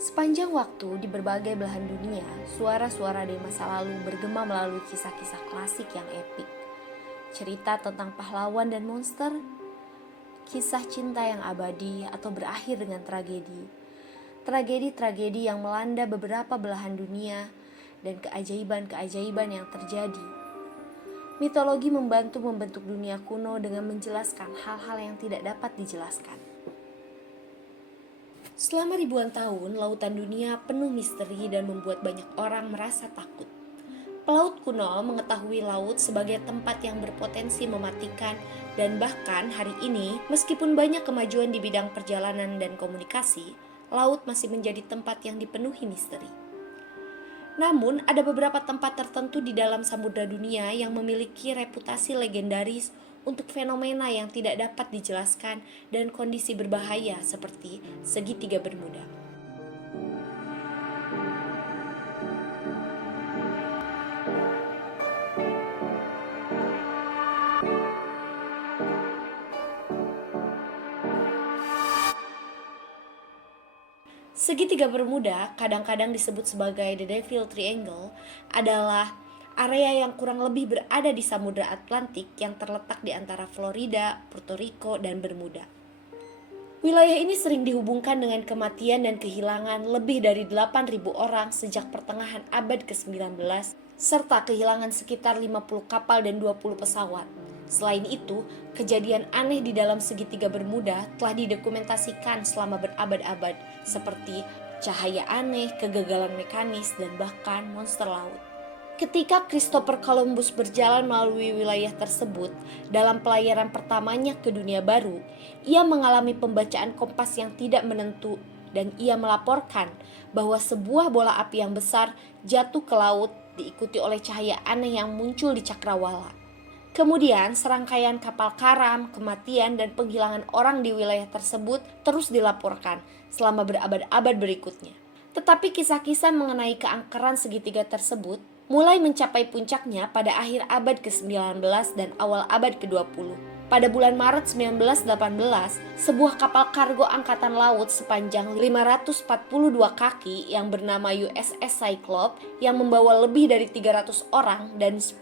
Sepanjang waktu di berbagai belahan dunia, suara-suara dari masa lalu bergema melalui kisah-kisah klasik yang epik. Cerita tentang pahlawan dan monster, kisah cinta yang abadi atau berakhir dengan tragedi. Tragedi-tragedi yang melanda beberapa belahan dunia dan keajaiban-keajaiban yang terjadi. Mitologi membantu membentuk dunia kuno dengan menjelaskan hal-hal yang tidak dapat dijelaskan. Selama ribuan tahun, lautan dunia penuh misteri dan membuat banyak orang merasa takut. Pelaut kuno mengetahui laut sebagai tempat yang berpotensi mematikan, dan bahkan hari ini, meskipun banyak kemajuan di bidang perjalanan dan komunikasi, laut masih menjadi tempat yang dipenuhi misteri. Namun, ada beberapa tempat tertentu di dalam samudera dunia yang memiliki reputasi legendaris untuk fenomena yang tidak dapat dijelaskan dan kondisi berbahaya seperti segitiga Bermuda. Segitiga Bermuda, kadang-kadang disebut sebagai The Devil Triangle, adalah area yang kurang lebih berada di Samudra Atlantik yang terletak di antara Florida, Puerto Rico, dan Bermuda. Wilayah ini sering dihubungkan dengan kematian dan kehilangan lebih dari 8.000 orang sejak pertengahan abad ke-19, serta kehilangan sekitar 50 kapal dan 20 pesawat. Selain itu, kejadian aneh di dalam segitiga Bermuda telah didokumentasikan selama berabad-abad, seperti cahaya aneh, kegagalan mekanis, dan bahkan monster laut. Ketika Christopher Columbus berjalan melalui wilayah tersebut dalam pelayaran pertamanya ke dunia baru, ia mengalami pembacaan kompas yang tidak menentu dan ia melaporkan bahwa sebuah bola api yang besar jatuh ke laut diikuti oleh cahaya aneh yang muncul di cakrawala. Kemudian serangkaian kapal karam, kematian, dan penghilangan orang di wilayah tersebut terus dilaporkan selama berabad-abad berikutnya. Tetapi kisah-kisah mengenai keangkeran segitiga tersebut mulai mencapai puncaknya pada akhir abad ke-19 dan awal abad ke-20. Pada bulan Maret 1918, sebuah kapal kargo angkatan laut sepanjang 542 kaki yang bernama USS Cyclops yang membawa lebih dari 300 orang dan 10.000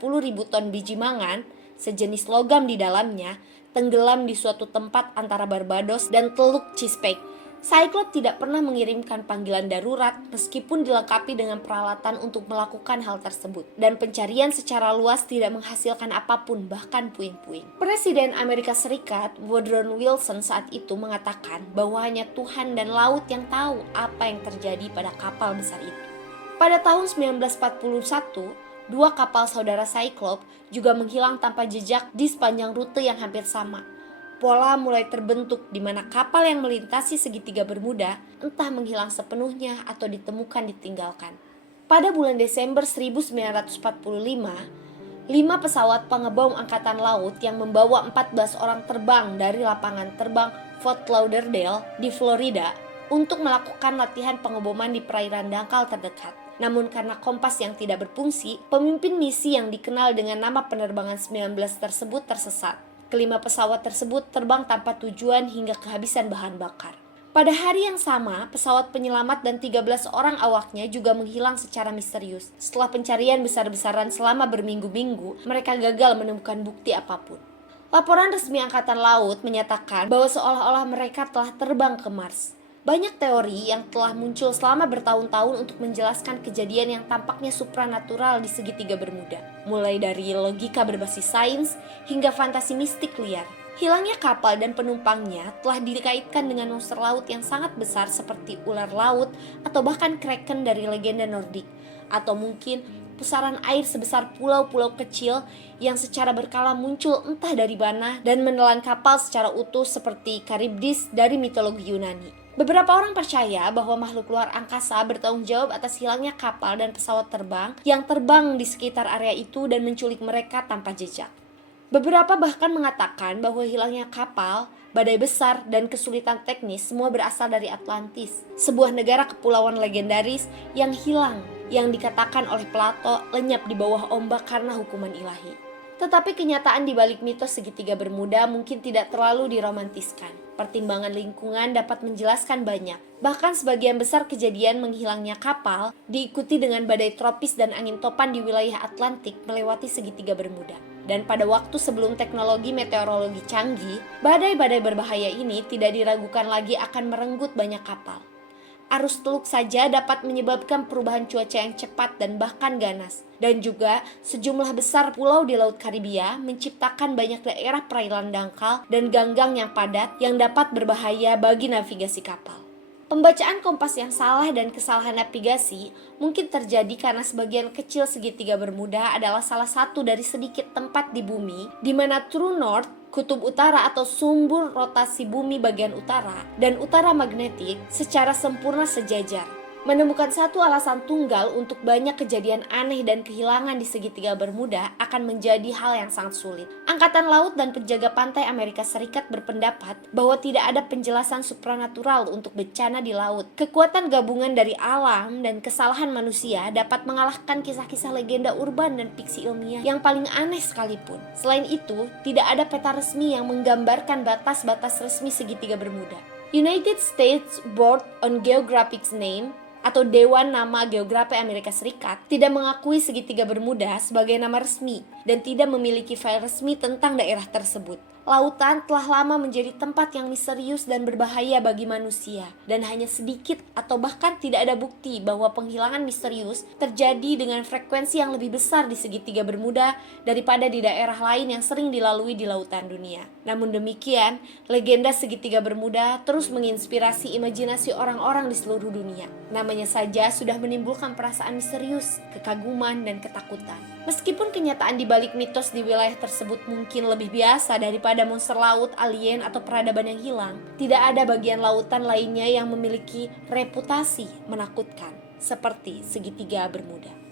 ton biji mangan, sejenis logam di dalamnya, tenggelam di suatu tempat antara Barbados dan Teluk Chesapeake. Cyclops tidak pernah mengirimkan panggilan darurat meskipun dilengkapi dengan peralatan untuk melakukan hal tersebut. Dan pencarian secara luas tidak menghasilkan apapun, bahkan puing-puing. Presiden Amerika Serikat Woodrow Wilson saat itu mengatakan bahwa hanya Tuhan dan laut yang tahu apa yang terjadi pada kapal besar itu. Pada tahun 1941, dua kapal saudara Cyclops juga menghilang tanpa jejak di sepanjang rute yang hampir sama. Pola mulai terbentuk di mana kapal yang melintasi segitiga Bermuda entah menghilang sepenuhnya atau ditemukan ditinggalkan. Pada bulan Desember 1945, 5 pesawat pengebom angkatan laut yang membawa 14 orang terbang dari lapangan terbang Fort Lauderdale di Florida untuk melakukan latihan pengeboman di perairan dangkal terdekat. Namun karena kompas yang tidak berfungsi, pemimpin misi yang dikenal dengan nama penerbangan 19 tersebut tersesat. Kelima pesawat tersebut terbang tanpa tujuan hingga kehabisan bahan bakar. Pada hari yang sama, pesawat penyelamat dan 13 orang awaknya juga menghilang secara misterius. Setelah pencarian besar-besaran selama berminggu-minggu, mereka gagal menemukan bukti apapun. Laporan resmi Angkatan Laut menyatakan bahwa seolah-olah mereka telah terbang ke Mars. Banyak teori yang telah muncul selama bertahun-tahun untuk menjelaskan kejadian yang tampaknya supranatural di segitiga Bermuda. Mulai dari logika berbasis sains hingga fantasi mistik liar. Hilangnya kapal dan penumpangnya telah dikaitkan dengan monster laut yang sangat besar seperti ular laut atau bahkan kraken dari legenda Nordik. Atau mungkin pusaran air sebesar pulau-pulau kecil yang secara berkala muncul entah dari mana dan menelan kapal secara utuh seperti Charybdis dari mitologi Yunani. Beberapa orang percaya bahwa makhluk luar angkasa bertanggung jawab atas hilangnya kapal dan pesawat terbang yang terbang di sekitar area itu dan menculik mereka tanpa jejak. Beberapa bahkan mengatakan bahwa hilangnya kapal, badai besar, dan kesulitan teknis semua berasal dari Atlantis, sebuah negara kepulauan legendaris yang hilang, yang dikatakan oleh Plato lenyap di bawah ombak karena hukuman ilahi. Tetapi kenyataan di balik mitos segitiga Bermuda mungkin tidak terlalu diromantiskan. Pertimbangan lingkungan dapat menjelaskan banyak. Bahkan sebagian besar kejadian menghilangnya kapal diikuti dengan badai tropis dan angin topan di wilayah Atlantik melewati segitiga Bermuda. Dan pada waktu sebelum teknologi meteorologi canggih, badai-badai berbahaya ini tidak diragukan lagi akan merenggut banyak kapal. Arus teluk saja dapat menyebabkan perubahan cuaca yang cepat dan bahkan ganas. Dan juga sejumlah besar pulau di Laut Karibia menciptakan banyak daerah perairan dangkal dan ganggang yang padat yang dapat berbahaya bagi navigasi kapal. Pembacaan kompas yang salah dan kesalahan navigasi mungkin terjadi karena sebagian kecil segitiga Bermuda adalah salah satu dari sedikit tempat di bumi di mana True North, kutub utara atau sumber rotasi bumi bagian utara, dan utara magnetik secara sempurna sejajar. Menemukan satu alasan tunggal untuk banyak kejadian aneh dan kehilangan di segitiga Bermuda akan menjadi hal yang sangat sulit. Angkatan Laut dan penjaga pantai Amerika Serikat berpendapat bahwa tidak ada penjelasan supranatural untuk bencana di laut. Kekuatan gabungan dari alam dan kesalahan manusia dapat mengalahkan kisah-kisah legenda urban dan fiksi ilmiah yang paling aneh sekalipun. Selain itu, tidak ada peta resmi yang menggambarkan batas-batas resmi segitiga Bermuda. United States Board on Geographic's name atau Dewan Nama Geografi Amerika Serikat tidak mengakui segitiga Bermuda sebagai nama resmi dan tidak memiliki file resmi tentang daerah tersebut. Lautan telah lama menjadi tempat yang misterius dan berbahaya bagi manusia, dan hanya sedikit atau bahkan tidak ada bukti bahwa penghilangan misterius terjadi dengan frekuensi yang lebih besar di segitiga Bermuda daripada di daerah lain yang sering dilalui di lautan dunia. Namun demikian, legenda segitiga Bermuda terus menginspirasi imajinasi orang-orang di seluruh dunia. Namanya saja sudah menimbulkan perasaan misterius, kekaguman, dan ketakutan. Meskipun kenyataan di balik mitos di wilayah tersebut mungkin lebih biasa daripada monster laut, alien, atau peradaban yang hilang, tidak ada bagian lautan lainnya yang memiliki reputasi menakutkan seperti segitiga Bermuda.